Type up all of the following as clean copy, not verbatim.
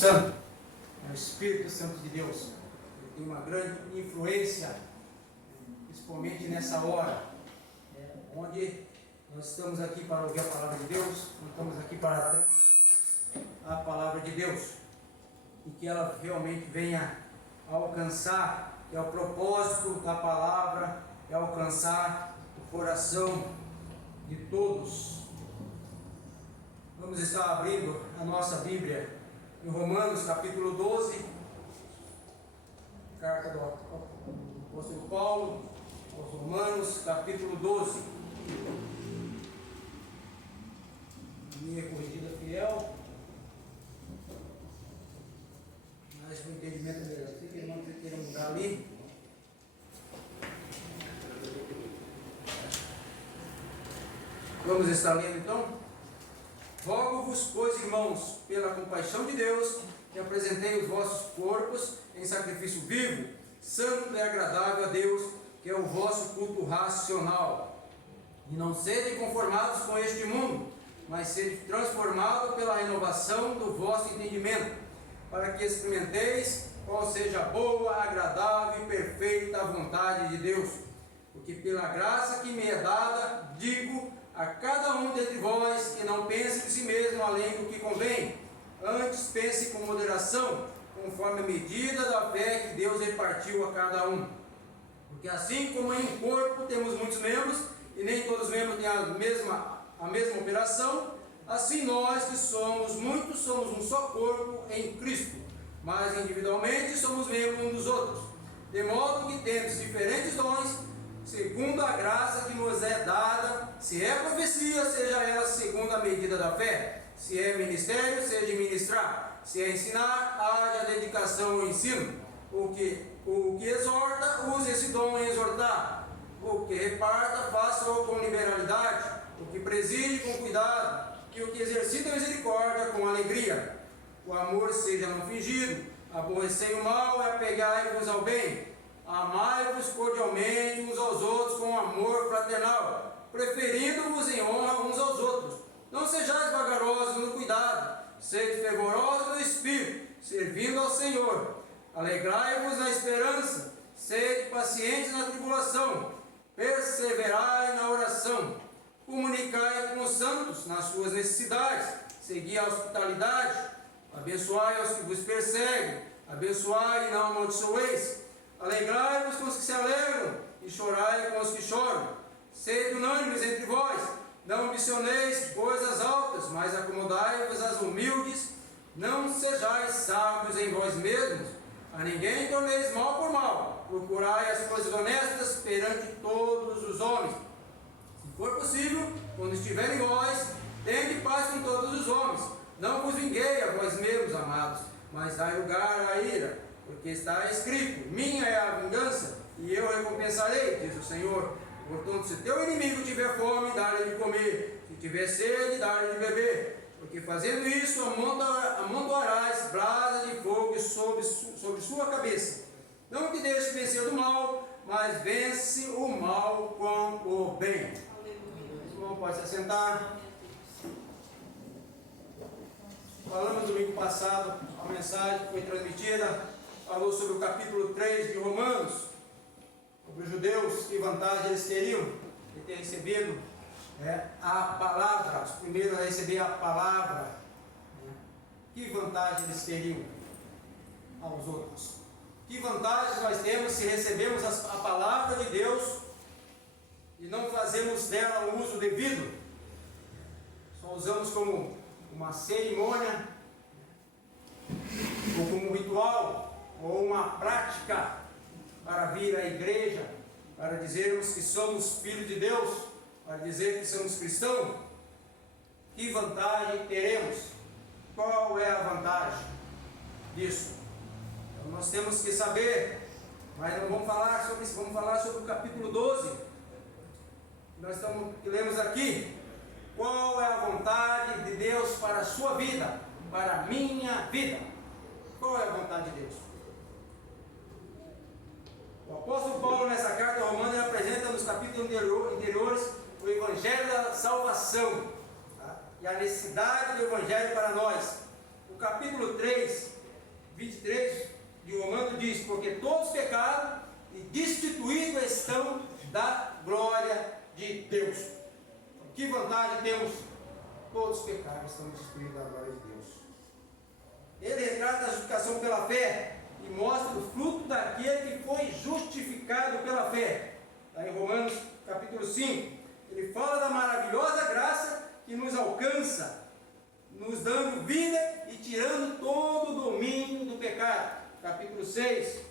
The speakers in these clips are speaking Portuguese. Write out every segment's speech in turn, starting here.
Santo. É o Espírito Santo de Deus. Ele tem uma grande influência, principalmente nessa hora, onde nós estamos aqui para ouvir a palavra de Deus, nós estamos aqui para a palavra de Deus, e que ela realmente venha a alcançar, que é o propósito da palavra, é alcançar o coração de todos. Vamos estar abrindo a nossa Bíblia em Romanos capítulo 12, carta do apóstolo Paulo aos Romanos capítulo 12. Minha corrigida fiel, mas o entendimento melhor. Se que irmão queira mudar ali, vamos estar lendo então. Rogo-vos, pois, irmãos, pela compaixão de Deus, que apresentei os vossos corpos em sacrifício vivo, santo e agradável a Deus, que é o vosso culto racional. E não sede conformados com este mundo, mas sede transformados pela renovação do vosso entendimento, para que experimenteis qual seja a boa, agradável e perfeita vontade de Deus. Porque pela graça que me é dada, digo a cada um dentre vós que não pense de si mesmo além do que convém, antes pense com moderação, conforme a medida da fé que Deus repartiu a cada um. Porque assim como em um corpo temos muitos membros, e nem todos os membros têm a mesma operação, assim nós que somos muitos, somos um só corpo em Cristo, mas individualmente somos membros uns dos outros, de modo que temos diferentes dons, segundo a graça que nos é dada. Se é profecia, seja ela segundo a medida da fé. Se é ministério, seja ministrar. Se é ensinar, haja dedicação ao ensino. O que exorta, use esse dom em exortar. O que reparta, faça-o com liberalidade. O que preside, com cuidado. E o que exercita a misericórdia, com alegria. O amor seja não fingido. Aborrecei o mal e apegai-vos ao bem. Amai-vos cordialmente uns aos outros com amor fraternal, preferindo-vos em honra uns aos outros. Não sejais vagarosos no cuidado, sede fervorosos no espírito, servindo ao Senhor. Alegrai-vos na esperança, sede pacientes na tribulação, perseverai na oração. Comunicai com os santos nas suas necessidades, segui a hospitalidade, abençoai aos que vos perseguem, abençoai e não amaldiçoeis. Alegrai-vos com os que se alegram, e chorai com os que choram. Sede unânimes entre vós, não ambicioneis coisas altas, mas acomodai-vos às humildes. Não sejais sábios em vós mesmos, a ninguém torneis mal por mal. Procurai as coisas honestas perante todos os homens. Se for possível, quando estiver em vós, tende paz com todos os homens. Não vos vinguei a vós mesmos, amados, mas dai lugar à ira. Porque está escrito, minha é a vingança, e eu recompensarei, diz o Senhor. Portanto, se teu inimigo tiver fome, dá-lhe de comer, se tiver sede, dá-lhe de beber. Porque fazendo isso, amontoarás brasa de fogo sobre sua cabeça. Não te deixe vencer do mal, mas vence o mal com o bem. O irmão pode se assentar. Falamos domingo passado, a mensagem que foi transmitida falou sobre o capítulo 3 de Romanos, sobre os judeus, que vantagem eles teriam de ter recebido a palavra, os primeiros a receber a palavra, que vantagem eles teriam aos outros. Que vantagens nós temos se recebemos a palavra de Deus e não fazemos dela o uso devido, só usamos como uma cerimônia, ou como um ritual, ou uma prática para vir à igreja, para dizermos que somos filhos de Deus, para dizer que somos cristãos. Que vantagem teremos? Qual é a vantagem disso? Então nós temos que saber, mas não vamos falar sobre isso, vamos falar sobre o capítulo 12, que lemos aqui. Qual é a vontade de Deus para a sua vida, para a minha vida? Qual é a vontade de Deus? O apóstolo Paulo, nessa carta romana, ele apresenta nos capítulos anteriores o Evangelho da salvação, tá? E a necessidade do Evangelho para nós. O capítulo 3 todos pecaram, estão destituídos da glória de Deus. Ele retrata a justificação pela fé e mostra o fruto daquele que foi justificado pela fé. Está em Romanos capítulo 5. Ele fala da maravilhosa graça que nos alcança, nos dando vida e tirando todo o domínio do pecado. Capítulo 6.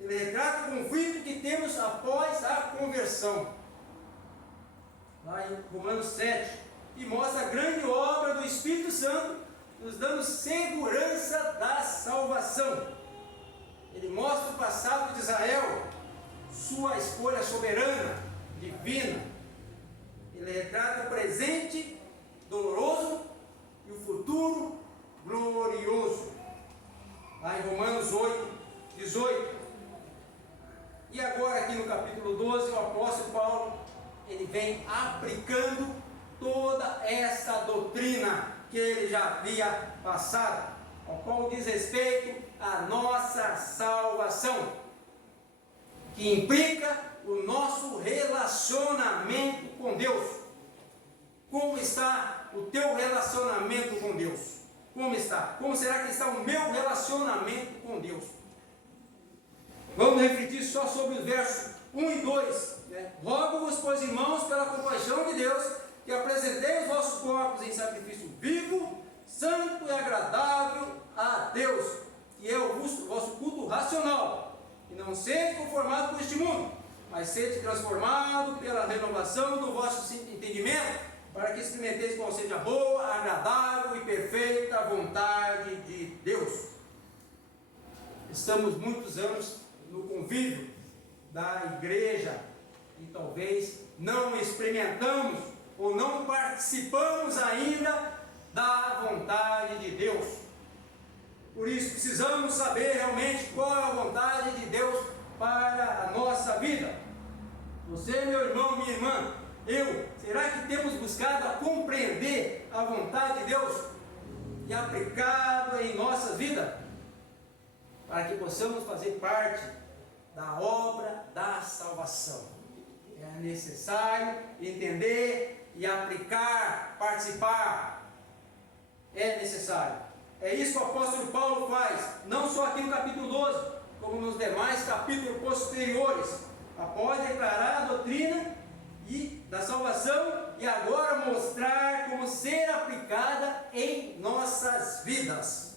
Ele retrata o conflito que temos após a conversão. Lá em Romanos 7. E mostra a grande obra do Espírito Santo, nos dando segurança da salvação. Ele mostra o passado de Israel, sua escolha soberana, divina. Ele retrata o presente doloroso e o futuro glorioso. Lá em Romanos 8, 18. E agora aqui no capítulo 12, o apóstolo Paulo, ele vem aplicando toda essa doutrina que ele já havia passado, ao qual diz respeito à nossa salvação, que implica o nosso relacionamento com Deus. Como está o teu relacionamento com Deus? Como está? Como será que está o meu relacionamento com Deus? Vamos refletir só sobre os versos 1 e 2. Rogo-vos, pois, irmãos, pela compaixão de Deus, que apresentei os vossos corpos em sacrifício vivo, santo e agradável a Deus, que é o vosso culto racional. E não sede conformado com este mundo, mas sede transformado pela renovação do vosso entendimento, para que experimenteis qual seja a boa, agradável e perfeita vontade de Deus. Estamos muitos anos no convívio da igreja e talvez não experimentamos ou não participamos ainda da vontade de Deus. Por isso precisamos saber realmente qual é a vontade de Deus para a nossa vida. Você, meu irmão, minha irmã, será que temos buscado a compreender a vontade de Deus e aplicado em nossa vida, para que possamos fazer parte da obra da salvação? É necessário entender e aplicar, participar. É necessário. É isso que o apóstolo Paulo faz, não só aqui no capítulo 12, como nos demais capítulos posteriores, após declarar a doutrina da salvação e agora mostrar como ser aplicada em nossas vidas.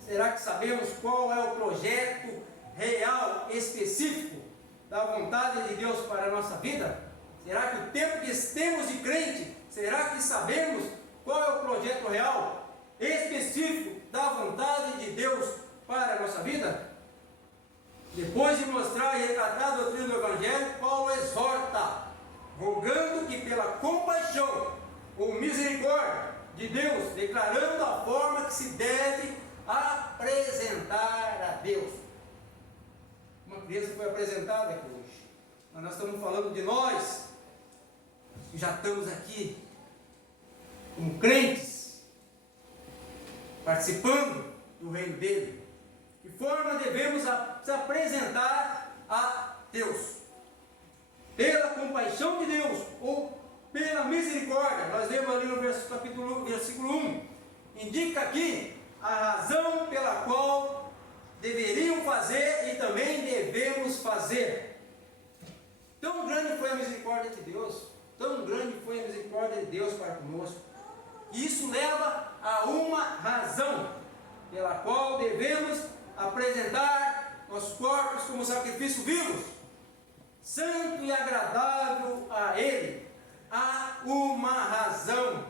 Será que sabemos qual é o projeto real, específico da vontade de Deus para a nossa vida? Será que o tempo que temos de crente, será que sabemos qual é o projeto real, específico da vontade de Deus para a nossa vida? Depois de mostrar e retratar a doutrina do Evangelho, Paulo exorta, rogando que pela compaixão ou misericórdia de Deus, declarando a forma que se deve apresentar a Deus. Uma criança foi apresentada aqui hoje, mas nós estamos falando de nós, que já estamos aqui, como crentes, participando do reino dele. De que forma devemos se apresentar a Deus? Pela compaixão de Deus, ou pela misericórdia. Nós lemos ali no versículo 1, indica aqui a razão pela qual deveriam fazer e também devemos fazer. Tão grande foi a misericórdia de Deus, tão grande foi a misericórdia de Deus para conosco. E isso leva a uma razão pela qual devemos apresentar nossos corpos como sacrifício vivo, santo e agradável a Ele. Há uma razão,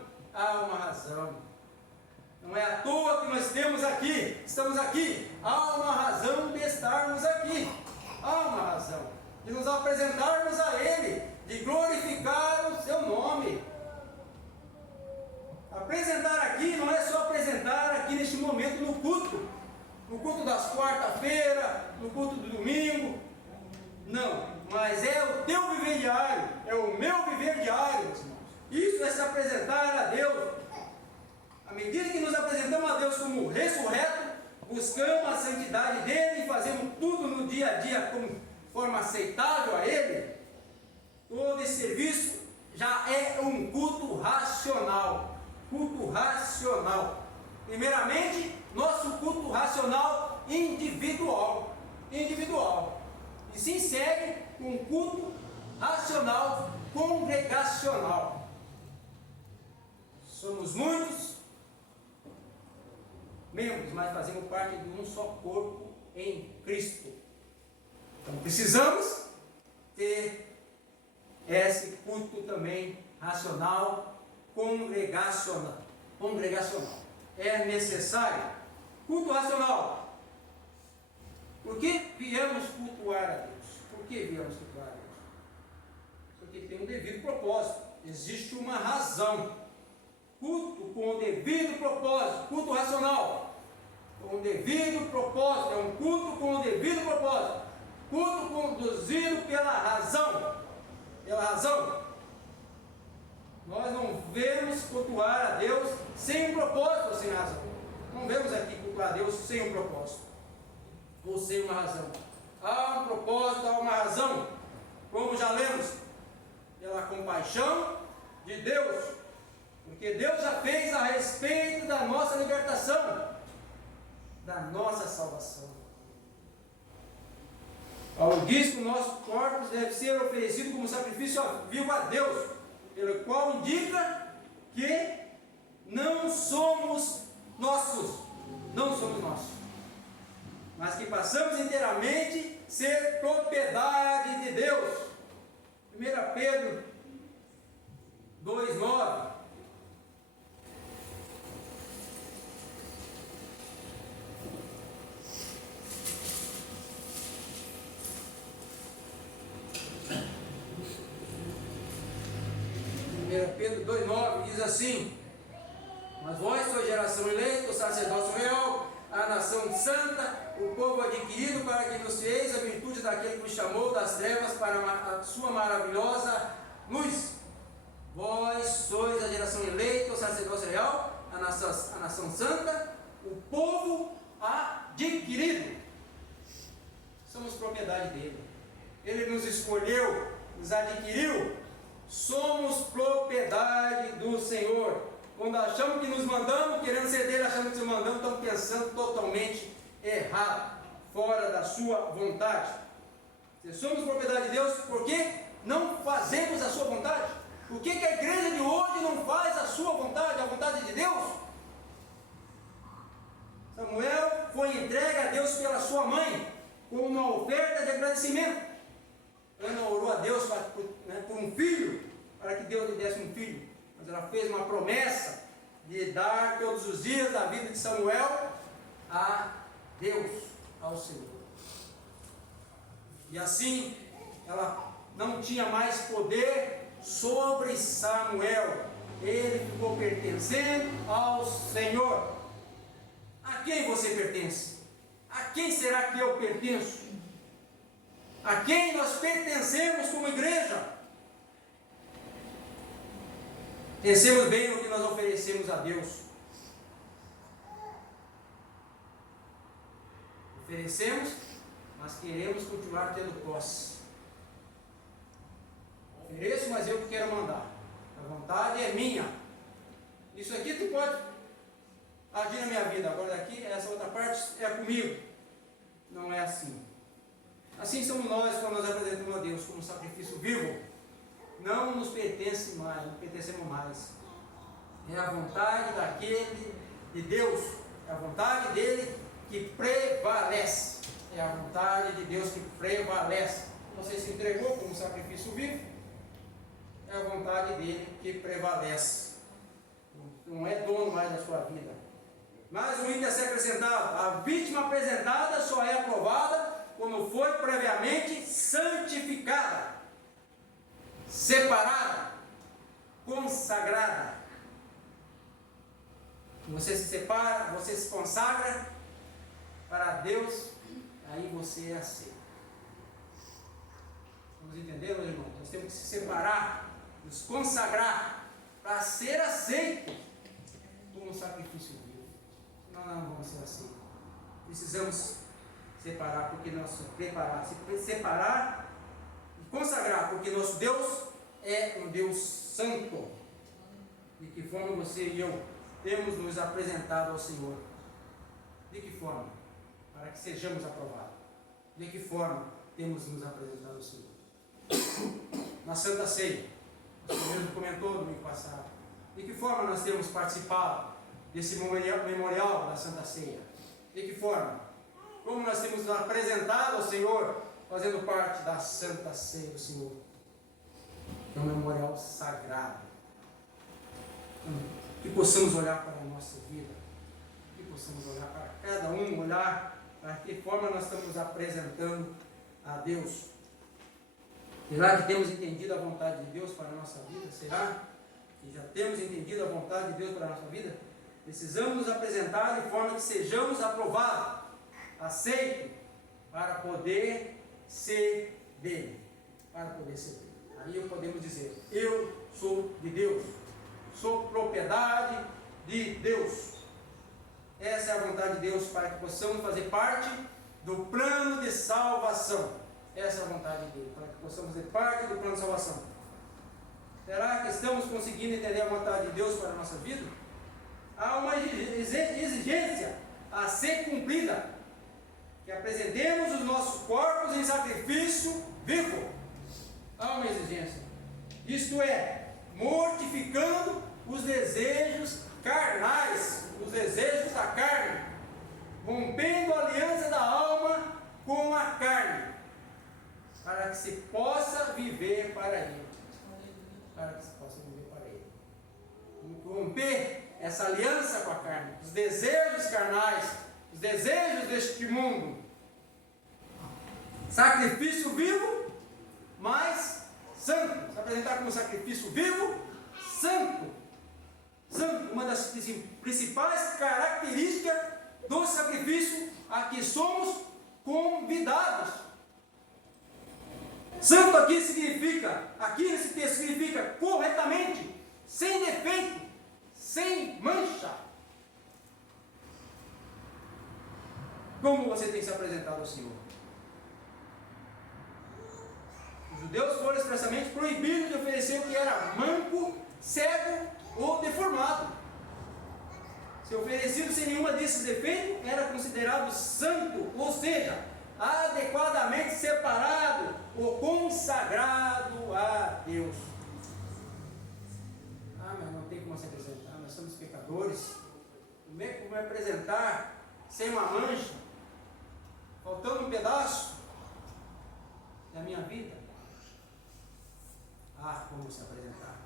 Não é à toa que nós estamos aqui. Há uma razão de estarmos aqui. Há uma razão de nos apresentarmos a Ele, de glorificar o Seu nome. Apresentar aqui não é só apresentar aqui neste momento no culto das quarta-feira, no culto do domingo. Não, mas é o teu viver diário, é o meu viver diário, meus irmãos. Isso é se apresentar a Deus. À medida que nos apresentamos a Deus como ressurreto, buscamos a santidade dEle e fazemos tudo no dia a dia como forma aceitável a Ele. Todo esse serviço já é um culto racional. Culto racional. Primeiramente, nosso culto racional individual. Individual. E se segue com um culto racional congregacional. Somos muitos membros, mas fazemos parte de um só corpo em Cristo. Então precisamos ter esse culto também racional, congregacional. É necessário. Culto racional. Por que viemos cultuar a Deus? Por que viemos cultuar a Deus? Porque tem um devido propósito. Existe uma razão. Culto com o devido propósito. Culto racional. Com o devido propósito. É um culto com o devido propósito. Culto conduzido pela razão. Pela razão. Nós não vemos cultuar a Deus sem um propósito ou sem razão. Não vemos aqui cultuar a Deus sem um propósito ou sem uma razão. Há um propósito, há uma razão. Como já lemos, pela compaixão de Deus, porque Deus já fez a respeito da nossa libertação, da nossa salvação. Paulo diz que o nosso corpo deve ser oferecido como sacrifício vivo a Deus, pelo qual indica que não somos nossos, mas que passamos inteiramente a ser propriedade de Deus. 1 Pedro 2,9. Pedro 2,9 diz assim: mas vós sois geração eleita, o sacerdócio real, a nação santa, o povo adquirido, para que anuncieis a virtude daquele que vos chamou das trevas para a sua maravilhosa luz. Vós sois a geração eleita, o sacerdócio real, a nação santa, o povo adquirido. Somos propriedade dele. Ele nos escolheu, nos adquiriu. Somos propriedade do Senhor. Quando achamos que nos mandamos, querendo ser dele, achando que nos mandamos, estamos pensando totalmente errado, fora da sua vontade. Se somos propriedade de Deus, por que não fazemos a sua vontade? Por que a igreja de hoje não faz a sua vontade, a vontade de Deus? Samuel foi entregue a Deus pela sua mãe, como uma oferta de agradecimento. Ela não orou a Deus por um filho, para que Deus lhe desse um filho, mas ela fez uma promessa de dar todos os dias da vida de Samuel a Deus, ao Senhor. E assim, ela não tinha mais poder sobre Samuel, ele ficou pertencendo ao Senhor. A quem você pertence? A quem será que eu pertenço? A quem nós pertencemos como igreja? Pensemos bem no que nós oferecemos a Deus. Oferecemos, mas queremos continuar tendo posse. Ofereço, mas eu que quero mandar. A vontade é minha. Isso aqui tu pode agir na minha vida, agora daqui, essa outra parte é comigo. Não é assim. Assim somos nós quando nós apresentamos a Deus como sacrifício vivo. Não nos pertence mais, não pertencemos mais. É a vontade daquele de Deus, é a vontade dele que prevalece. É a vontade de Deus que prevalece. Você se entregou como sacrifício vivo, é a vontade dele que prevalece. Não é dono mais da sua vida. Mas um item a ser acrescentado: a vítima apresentada só é aprovada quando foi previamente santificada, separada, consagrada. Você se separa, você se consagra para Deus, aí você é aceito. Vamos entender, meus irmãos? Nós temos que se separar, nos consagrar para ser aceito como sacrifício vivo. Senão não vamos ser aceitos. Precisamos separar, porque nosso separar e consagrar, porque nosso Deus é um Deus santo. De que forma você e eu temos nos apresentado ao Senhor? De que forma? Para que sejamos aprovados. De que forma temos nos apresentado ao Senhor? Na Santa Ceia, o Senhor mesmo comentou no domingo passado. De que forma nós temos participado desse memorial da Santa Ceia? De que forma? Como nós temos nos apresentado ao Senhor, fazendo parte da Santa Ceia do Senhor? É um memorial sagrado. Que possamos olhar para a nossa vida, que possamos olhar para cada um, olhar para que forma nós estamos nos apresentando a Deus. Será que temos entendido a vontade de Deus para a nossa vida? Será que já temos entendido a vontade de Deus para a nossa vida? Precisamos nos apresentar de forma que sejamos aprovados, aceitos, para poder ser dele. Para poder ser dele. Aí podemos dizer: eu sou de Deus, sou propriedade de Deus. Essa é a vontade de Deus, para que possamos fazer parte do plano de salvação. Essa é a vontade dele, para que possamos fazer parte do plano de salvação. Será que estamos conseguindo entender a vontade de Deus para a nossa vida? Há uma exigência a ser cumprida, que apresentemos os nossos corpos em sacrifício vivo. Há uma exigência, isto é, mortificando os desejos carnais, os desejos da carne, rompendo a aliança da alma com a carne, para que se possa viver para Ele. Para que se possa viver para Ele. Romper essa aliança com a carne, os desejos carnais, os desejos deste mundo. Sacrifício vivo, mas santo. Se apresentar como sacrifício vivo, santo. Santo, uma das principais características do sacrifício a que somos convidados. Santo aqui nesse texto significa corretamente, sem defeito, sem mancha. Como você tem se apresentado ao Senhor? Os judeus foram expressamente proibidos de oferecer o que era manco, cego ou deformado. Se oferecido sem nenhuma desses defeitos, era considerado santo, ou seja, adequadamente separado ou consagrado a Deus. Mas não tem como se apresentar, nós somos pecadores. Como é que me apresentar sem uma mancha, faltando um pedaço da minha vida? Como se apresentar?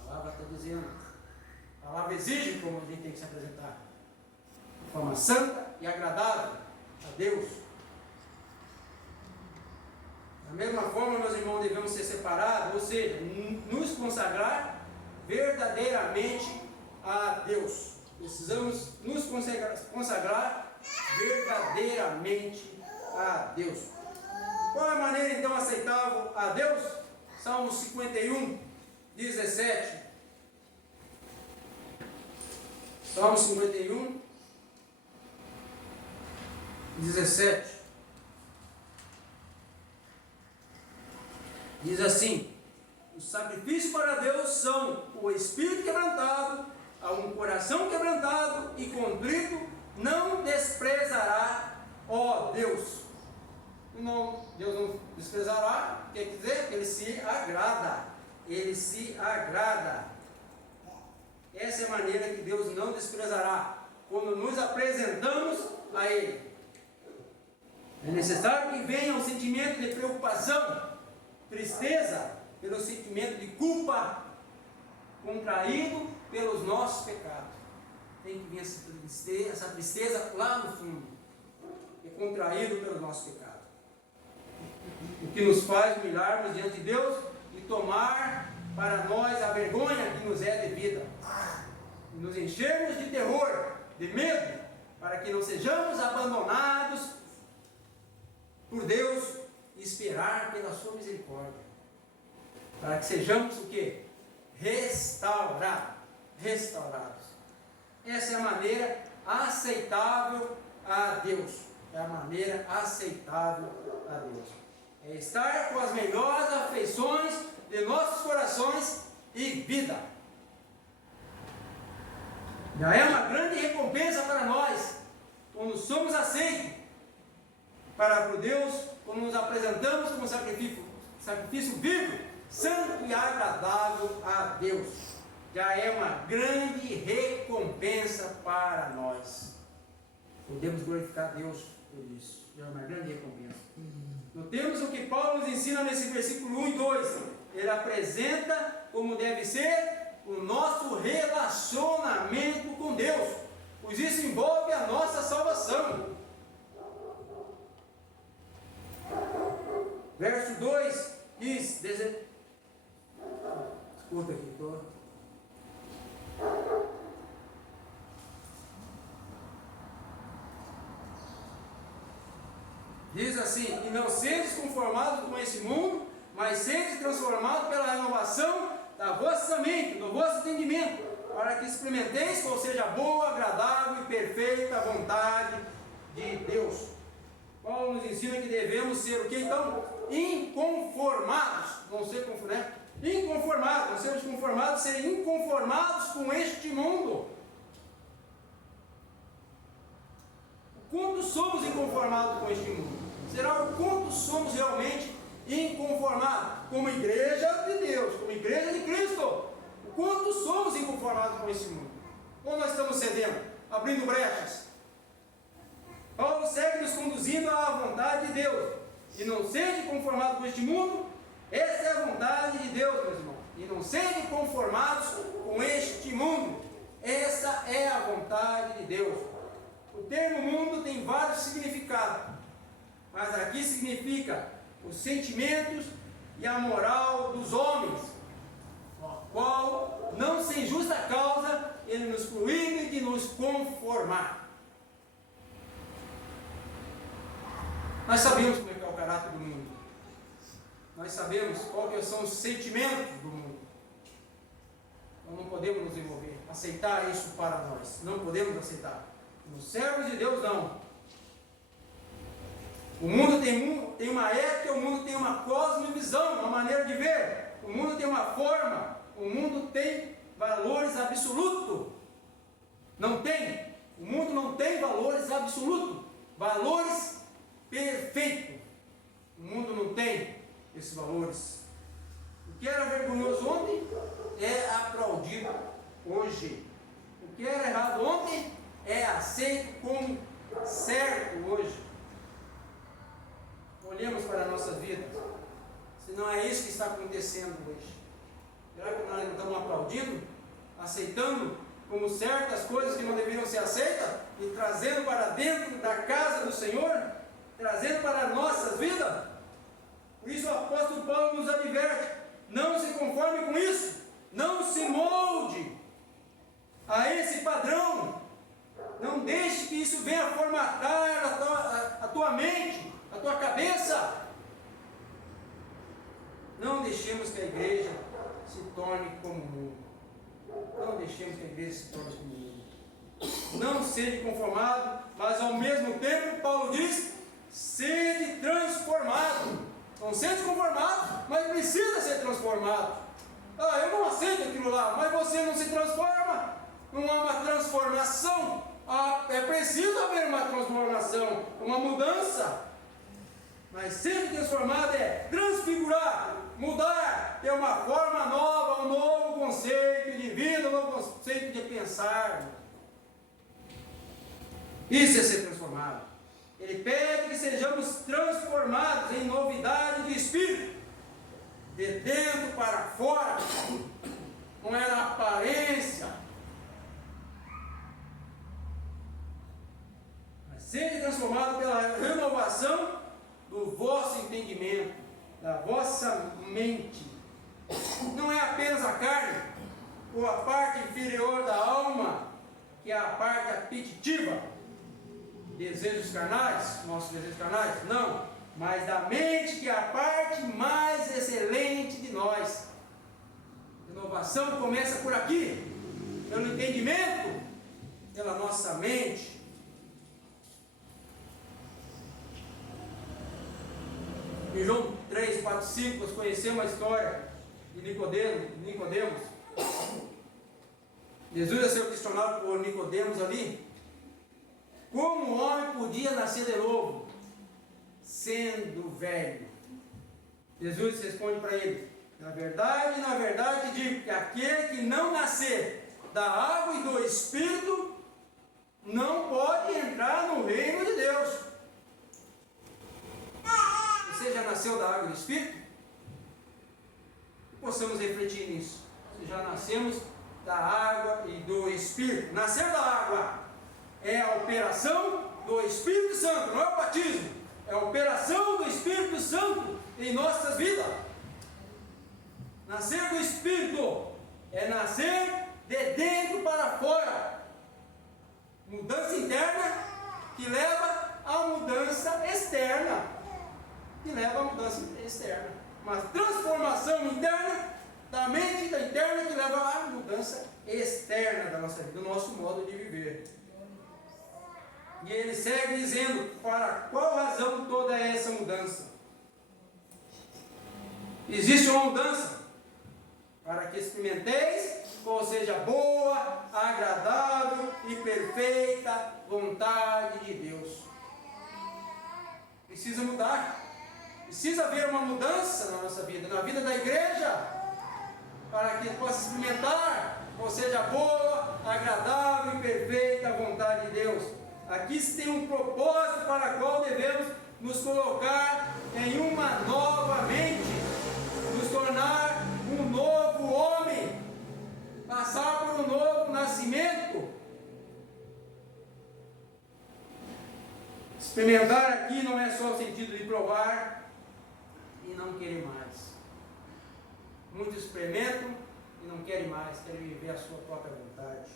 A palavra está dizendo, a palavra exige como a gente tem que se apresentar, de forma santa e agradável a Deus. Da mesma forma, meus irmãos, devemos ser separados, ou seja, nos consagrar verdadeiramente a Deus. Precisamos nos consagrar verdadeiramente a Deus. Qual é a maneira então aceitável a Deus? Salmo 51, 17. Salmo 51, 17. Diz assim: os sacrifícios para Deus são o espírito quebrantado, a um coração quebrantado e contrito, não desprezará, ó Deus. Não, Deus não desprezará, quer dizer que Ele se agrada. Ele se agrada. Essa é a maneira que Deus não desprezará, quando nos apresentamos a Ele. É necessário que venha um sentimento de preocupação, tristeza, pelo sentimento de culpa, contraído pelos nossos pecados. Tem que vir essa tristeza lá no fundo, e contraído pelos nossos pecados. O que nos faz humilharmos diante de Deus e tomar para nós a vergonha que nos é devida. E nos enchermos de terror, de medo, para que não sejamos abandonados por Deus e esperar pela sua misericórdia. Para que sejamos o quê? Restaurados. Essa é a maneira aceitável a Deus. É a maneira aceitável a Deus. é estar com as melhores afeições de nossos corações e vida. Já é uma grande recompensa para nós, quando somos aceitos para o Deus, quando nos apresentamos como sacrifício vivo, santo e agradável a Deus. Já é uma grande recompensa para nós. Podemos glorificar a Deus por isso. Já é uma grande recompensa. Notemos o que Paulo nos ensina nesse versículo 1 e 2. Ele apresenta como deve ser o nosso relacionamento com Deus, pois isso envolve a nossa salvação. Verso 2 diz, escuta aqui, diz assim: e não sedes conformados com esse mundo, mas sedes transformados pela renovação da vossa mente, do vosso entendimento, para que experimenteis qual seja a boa, agradável e perfeita vontade de Deus. Paulo nos ensina que devemos ser o que então? Inconformados, não ser conformados, né? Inconformados, não sermos conformados, ser inconformados com este mundo. Quando somos inconformados com este mundo? Será o quanto somos realmente inconformados como igreja de Deus, como igreja de Cristo? O quanto somos inconformados com este mundo? Ou nós estamos cedendo, abrindo brechas? Paulo segue nos conduzindo à vontade de Deus. E não seja conformado com este mundo, essa é a vontade de Deus, meus irmãos. E não sejam conformados com este mundo, essa é a vontade de Deus. O termo mundo tem vários significados, mas aqui significa os sentimentos e a moral dos homens, ao qual, não sem justa causa, ele nos proíbe de nos conformar. Nós sabemos como é que é o caráter do mundo. Nós sabemos quais são os sentimentos do mundo. Nós não podemos nos envolver, aceitar isso para nós. Não podemos aceitar. Os servos de Deus não. O mundo tem uma ética, o mundo tem uma cosmovisão, uma maneira de ver. O mundo tem uma forma. O mundo tem valores absolutos. Não tem. O mundo não tem valores absolutos. Valores perfeitos. O mundo não tem esses valores. O que era vergonhoso ontem é aplaudido hoje. O que era errado ontem é aceito como certo hoje. Olhemos para a nossa vida, se não é isso que está acontecendo hoje. Será que nós estamos aplaudindo, aceitando como certas coisas que não deveriam ser aceitas e trazendo para dentro da casa do Senhor, trazendo para as nossas vidas? Por isso o apóstolo Paulo nos adverte: não se conforme com isso, não se molde a esse padrão, não deixe que isso venha formatar a tua mente, a tua cabeça. Não deixemos que a igreja se torne como o mundo. Não deixemos que a igreja se torne como o mundo. Não seja conformado, mas ao mesmo tempo, Paulo diz, sede transformado. Não seja conformado, mas precisa ser transformado. Eu não aceito aquilo lá, mas você não se transforma. Não há uma transformação. É preciso haver uma transformação, uma mudança. Mas ser transformado é transfigurar, mudar, ter uma forma nova, um novo conceito de vida, um novo conceito de pensar. Isso é ser transformado. Ele pede que sejamos transformados em novidade de espírito, de dentro para fora, não é na aparência. Mas seja transformado pela renovação do vosso entendimento, da vossa mente. Não é apenas a carne, ou a parte inferior da alma, que é a parte apetitiva, desejos carnais, nossos desejos carnais, não, mas da mente, que é a parte mais excelente de nós. A renovação começa por aqui, pelo entendimento, pela nossa mente. Em João 3, 4, 5, nós conhecemos a história de Nicodemos. Jesus ia ser questionado por Nicodemos ali. Como o homem podia nascer de novo, sendo velho? Jesus responde para ele: na verdade, digo que aquele que não nascer da água e do Espírito não pode entrar no reino de Deus. Você já nasceu da água e do Espírito? Possamos refletir nisso. Se já nascemos da água e do Espírito. Nascer da água é a operação do Espírito Santo, não é o batismo. É a operação do Espírito Santo em nossas vidas. Nascer do Espírito é nascer de dentro para fora. Mudança interna que leva à mudança externa. Uma transformação interna da mente interna que leva à mudança externa da nossa vida, do nosso modo de viver. E ele segue dizendo: para qual razão toda essa mudança? Existe uma mudança para que experimenteis qual seja boa, agradável e perfeita vontade de Deus. Precisa mudar. Precisa haver uma mudança na nossa vida, na vida da igreja, para que possa experimentar qual seja boa, agradável e perfeita vontade de Deus. Aqui se tem um propósito para o qual devemos nos colocar em uma nova mente, nos tornar um novo homem, passar por um novo nascimento. Experimentar aqui não é só o sentido de provar e não querer mais. Muitos experimentam e não querem mais, querem viver a sua própria vontade.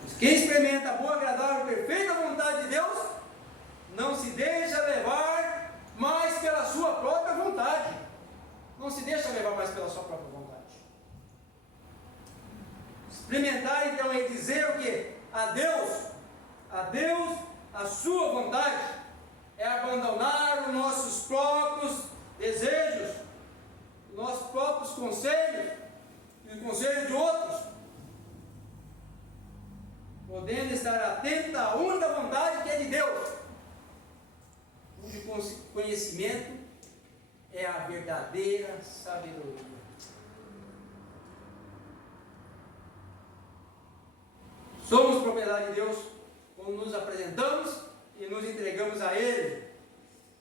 Mas quem experimenta a boa, agradável e perfeita vontade de Deus, não se deixa levar mais pela sua própria vontade. Não se deixa levar mais pela sua própria vontade. Experimentar então é dizer o que? A Deus, a sua vontade. É abandonar os nossos próprios desejos, os nossos próprios conselhos e os conselhos de outros, podendo estar atento à única vontade que é de Deus, cujo conhecimento é a verdadeira sabedoria. Somos propriedade de Deus quando nos apresentamos e nos entregamos a Ele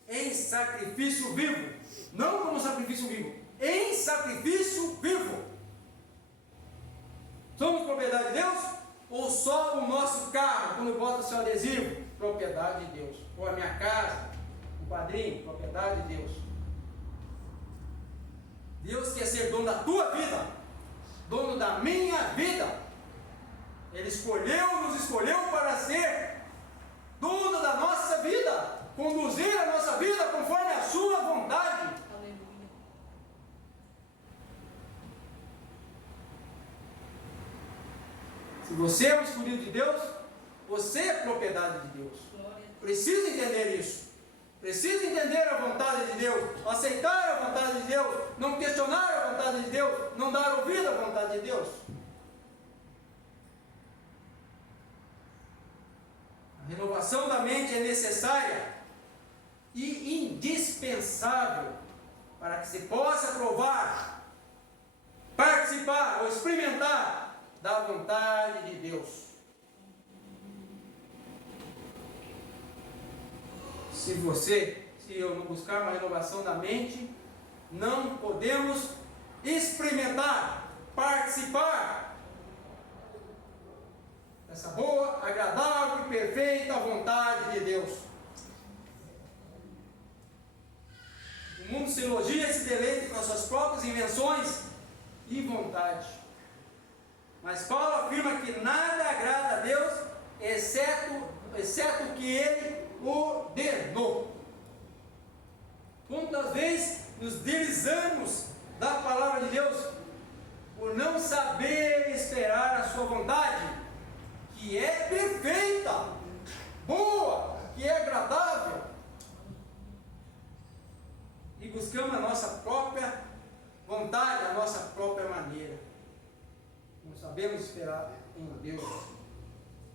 em sacrifício vivo, não como sacrifício vivo, em sacrifício vivo. Somos propriedade de Deus? Ou só o nosso carro, quando bota seu adesivo? Propriedade de Deus. Ou a minha casa, o padrinho, propriedade de Deus. Deus quer ser dono da tua vida, dono da minha vida. Ele nos escolheu para ser dono da nossa vida, conduzir a nossa vida conforme a sua vontade. Aleluia. Se você é um escolhido de Deus, você é propriedade de Deus. Precisa entender isso. Precisa entender a vontade de Deus, aceitar a vontade de Deus, não questionar a vontade de Deus, não dar ouvido à vontade de Deus. A renovação da mente é necessária e indispensável para que se possa provar, participar ou experimentar da vontade de Deus. Se eu não buscar uma renovação da mente, não podemos experimentar, participar dessa boa, agradável e perfeita vontade de Deus. O mundo se elogia e se deleita com as suas próprias invenções e vontade. Mas Paulo afirma que nada agrada a Deus, exceto que Ele ordenou. Quantas vezes nos deslizamos da palavra de Deus por não saber esperar a sua vontade, que é perfeita, boa, que é agradável. e buscamos a nossa própria vontade, a nossa própria maneira. Não sabemos esperar em Deus.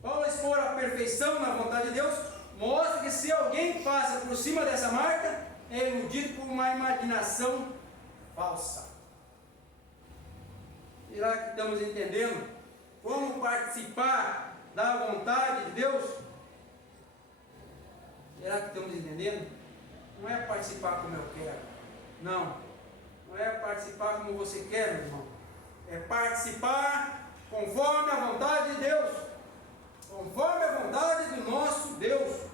Paulo expor a perfeição na vontade de Deus mostra que se alguém passa por cima dessa marca, é iludido por uma imaginação falsa. Será que estamos entendendo como participar da vontade de Deus? Será que estamos entendendo? Não é participar como eu quero. Não. Não é participar como você quer, meu irmão. É participar conforme a vontade de Deus. Conforme a vontade do nosso Deus.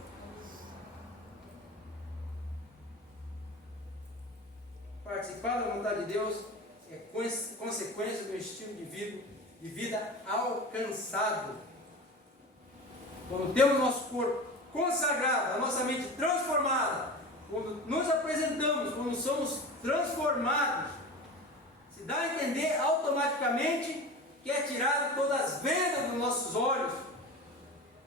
Participar da vontade de Deus é consequência do estilo de vida alcançado. Quando temos nosso corpo consagrado, a nossa mente transformada, quando nos apresentamos, quando somos transformados, se dá a entender automaticamente que é tirado todas as vendas dos nossos olhos.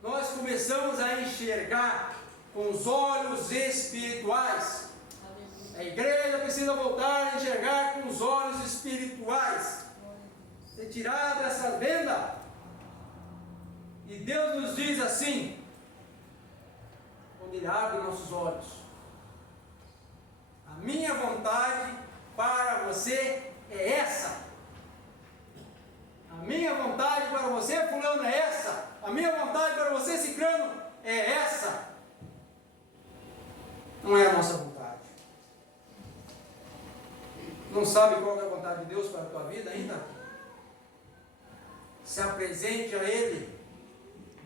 Nós começamos a enxergar com os olhos espirituais. A igreja precisa voltar a enxergar com os olhos espirituais. Ser tirada essa venda. E Deus nos diz assim, quando Ele abre nossos olhos: a minha vontade para você é essa. A minha vontade para você, fulano, é essa. A minha vontade para você, ciclano, é essa. Não é a nossa vontade. Não sabe qual é a vontade de Deus para a tua vida ainda? Se apresente a Ele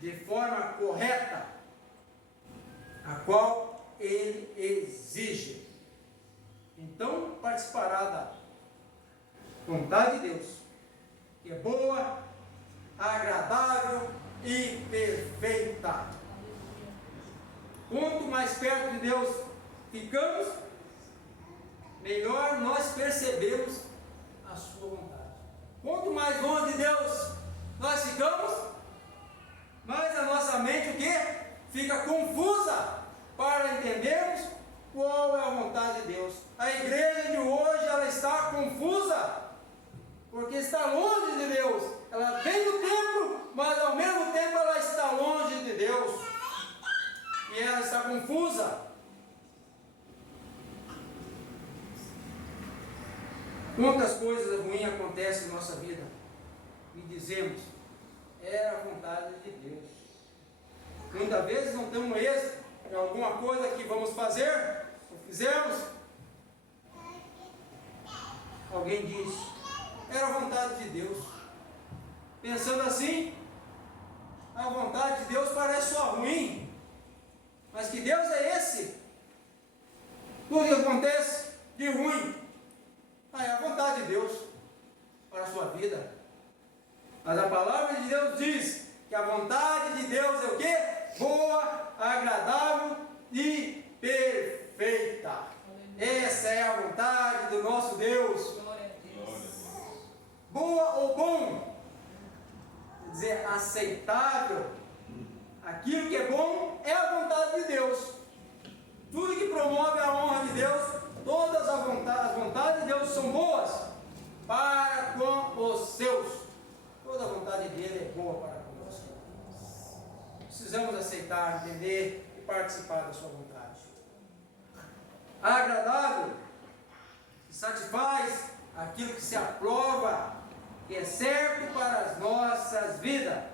de forma correta, a qual Ele exige. Então participará da vontade de Deus, que é boa, agradável e perfeita. Quanto mais perto de Deus ficamos, melhor nós percebemos a sua vontade. Quanto mais longe de Deus nós ficamos, mais a nossa mente o quê? Fica confusa para entendermos qual é a vontade de Deus. A igreja de hoje, ela está confusa, porque está longe de Deus. Ela vem do templo, mas ao mesmo tempo ela está longe de Deus. E ela está confusa. Quantas coisas ruins acontecem na nossa vida e dizemos, era a vontade de Deus. Muitas vezes não temos êxito em alguma coisa que vamos fazer, ou fizemos. Alguém diz, era a vontade de Deus. Pensando assim, a vontade de Deus parece só ruim. Mas que Deus é esse? Tudo que acontece de ruim é a vontade de Deus para a sua vida. Mas a palavra de Deus diz que a vontade de Deus é o quê? Boa, agradável e perfeita. Essa é a vontade do nosso Deus. Boa ou bom, quer dizer, aceitável. Aquilo que é bom é a vontade de Deus. Tudo que promove a honra de Deus, todas as vontades de Deus são boas para com os seus. Toda a vontade dele é boa para conosco. Precisamos aceitar, entender e participar da sua vontade. Agradável, que satisfaz aquilo que se aprova, que é certo para as nossas vidas,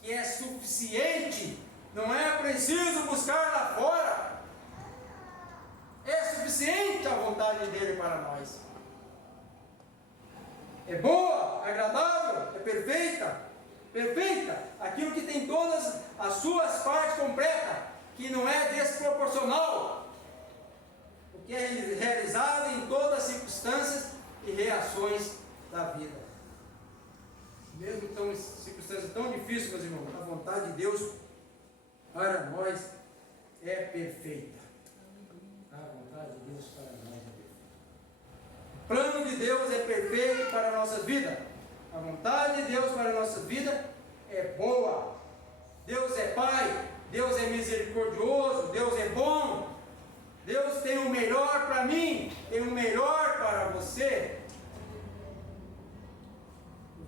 que é suficiente, não é preciso buscar lá fora. É suficiente a vontade dele para nós. É boa, agradável, é perfeita. Perfeita, aquilo que tem todas as suas partes completas, que não é desproporcional, o que é realizado em todas as circunstâncias e reações da vida. Mesmo em circunstâncias tão difíceis, meus irmãos, a vontade de Deus para nós é perfeita. A vontade de Deus para nós é perfeita. O plano de Deus é perfeito para a nossa vida. A vontade de Deus para a nossa vida é boa. Deus é Pai, Deus é misericordioso, Deus é bom. Deus tem o melhor para mim, tem o melhor para você.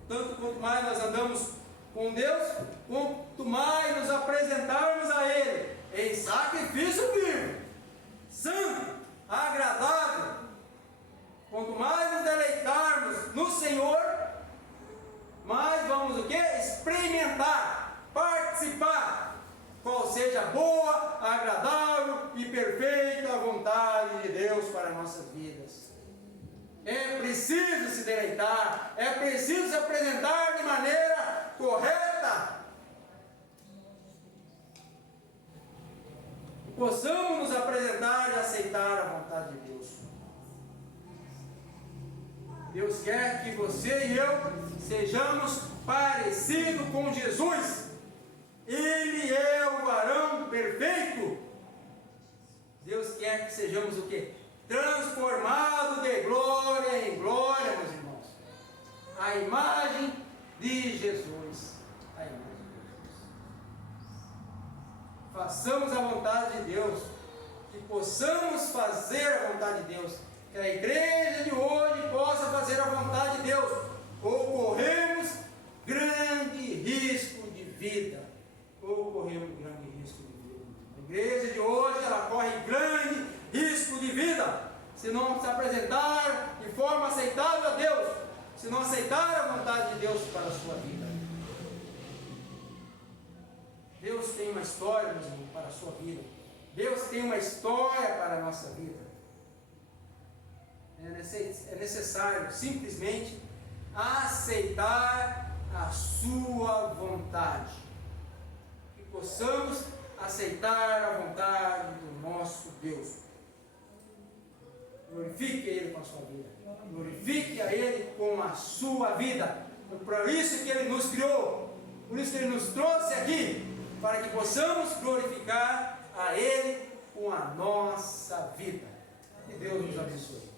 Portanto, quanto mais nós andamos com Deus, quanto mais nos apresentarmos a Ele em sacrifício vivo, santo, agradável, quanto mais nos deleitarmos no Senhor, mais vamos o quê? Experimentar, participar, qual seja a boa, agradável e perfeita vontade de Deus para nossas vidas. É preciso se deleitar, é preciso se apresentar de maneira correta. Possamos nos apresentar e aceitar a vontade de Deus. Deus quer que você e eu sejamos parecidos com Jesus. Ele é o varão perfeito. Deus quer que sejamos o quê? Transformados de glória em glória, meus irmãos. A imagem de Jesus. A imagem de Jesus. Façamos a vontade de Deus. Que possamos fazer a vontade de Deus. Que a igreja de hoje possa fazer a vontade de Deus. Ou corremos grande risco de vida. Ou corremos grande risco de vida. A igreja de hoje, ela corre grande risco de vida. Se não se apresentar de forma aceitável a Deus. Se não aceitar a vontade de Deus para a sua vida. Deus tem uma história, meu irmão, para a sua vida. Deus tem uma história para a nossa vida. É necessário simplesmente aceitar a sua vontade. Que possamos aceitar a vontade do nosso Deus. Glorifique Ele com a sua vida. Glorifique a Ele com a sua vida. É por isso que Ele nos criou. Por isso que Ele nos trouxe aqui. Para que possamos glorificar a Ele com a nossa vida. Que Deus nos abençoe.